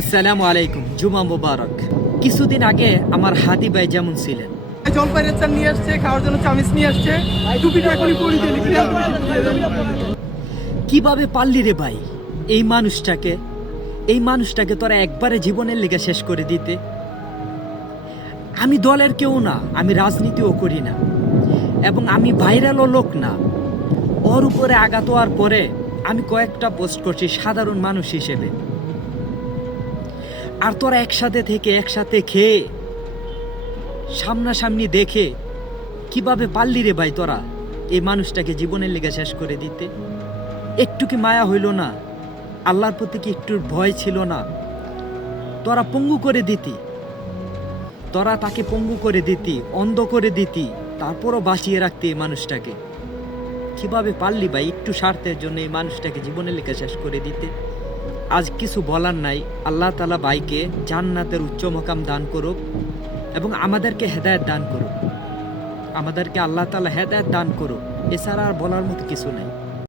আসসালামু আলাইকুম, জুমা মুবারক। কিছুদিন আগে আমার হাদি ভাই যেমন ছিলেন, জলপাইয়ের চাল নিয়ে আসছে, খাওয়ার জন্য চামিচ নিয়ে আসছে, টুপিটা এখনই পরিয়ে দিলি। কিভাবে পারলি রে ভাই এই মানুষটাকে তোরা একবারে জীবনের লেগে শেষ করে দিতে? আমি দলের কেউ না, আমি রাজনীতিও করি না, এবং আমি ভাইরালও লোক না। ওর উপরে আঘাত হওয়ার পরে আমি কয়েকটা পোস্ট করছি সাধারণ মানুষ হিসেবে। আর তোরা একসাথে থেকে একসাথে খেয়ে সামনাসামনি দেখে কিভাবে পারলি রে ভাই তোরা এই মানুষটাকে জীবনের লেগে শেষ করে দিতে? একটু কি মায়া হইল না? আল্লাহর প্রতি কি একটু ভয় ছিল না? তোরা পঙ্গু করে দিতি, তোরা তাকে পঙ্গু করে দিতি, অন্ধ করে দিতি, তারপরও বাঁচিয়ে রাখতে এই মানুষটাকে। কিভাবে পারলি ভাই একটু স্বার্থের জন্য এই মানুষটাকে জীবনের লেগে শেষ করে দিতে? আজ কিছু বলার নাই। আল্লাহ তাআলা ভাইকে জান্নাতের উচ্চ মকাম দান করুক এবং আমাদেরকে হেদায়েত দান করুক। আমাদেরকে আল্লাহ তাআলা হেদায়েত দান করুক। এছাড়া আর বলার মতো কিছু নাই।